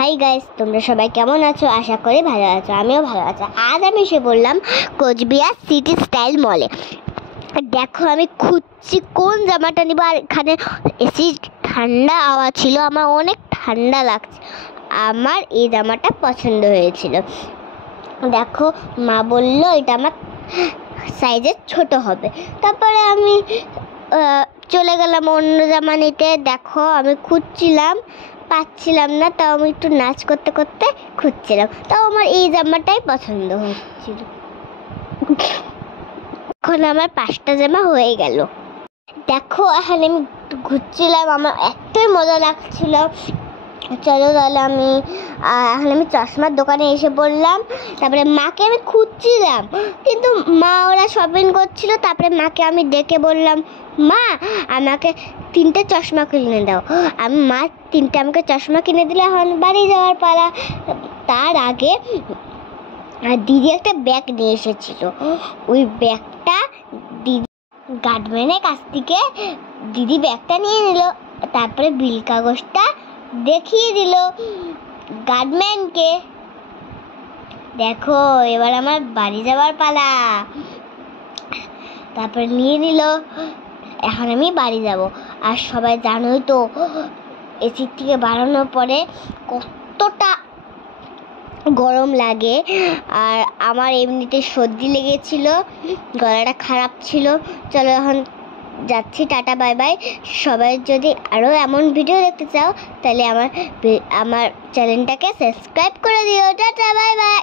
Hi guys, তোমরা সবাই কেমন আছো? আশা করি ভালো আছো। আমিও ভালো আছি। আজ আমি এসে বললাম কোচবিহার সিটি স্টাইল মলে। দেখো, আমি খুঁজছি কোন জামাটা নিব। আর এখানে এসি ঠান্ডা আওয়াজ ছিল, আমার অনেক ঠান্ডা লাগছে। আমার এই জামাটা পছন্দ হয়েছিল। দেখো, মা বললো এটা আমার সাইজের ছোট হবে। তারপরে আমি চলে গেলাম অন্য জামা নিতে। দেখো, আমি খুঁজছিলাম, পাচ্ছিলাম না, তাও আমি একটু নাচ করতে করতে খুঁজছিলাম, তাও আমার এই জামাটাই পছন্দ হচ্ছিল। এখন আমার 5টা জামা হয়ে গেল। দেখো, এখন আমি ঘুরছিলাম, আমার এতই মজা লাগছিল। চলো তাহলে এখন আমি চশমার দোকানে এসে পড়লাম। তারপরে মাকে আমি খুঁজছিলাম, কিন্তু মা ওরা শপিং করছিল। তারপরে মাকে আমি ডেকে বললাম, মা আমাকে 3টে চশমা কিনে দাও। মা 3টে আমাকে চশমা কিনে দিলে। এখন বাড়ি যাওয়ার পালা। তার আগে দিদি একটা ব্যাগ নিয়ে এসেছিল। ওই ব্যাগটা দিদি গার্ডম্যানের কাছ থেকে দিদি ব্যাগটা নিয়ে নিল। তারপরে বিল কাগজটা দেখিয়ে দিল গার্ডম্যানকে। দেখো, এবার আমার বাড়ি যাওয়ার পালা। তারপরে নিয়ে নিল। এখন আমি বাড়ি যাব। আর সবাই জানোই তো, এসির থেকে বাড়ানোর পরে কতটা গরম লাগে। আর আমার এমনিতে সর্দি লেগেছিল, গলাটা খারাপ ছিল। চলো এখন যাচ্ছি, টাটা বাই বাই। সবাই যদি আরও এমন ভিডিও দেখতে চাও তাহলে আমার চ্যানেলটাকে সাবস্ক্রাইব করে দিও। Tata bye bye.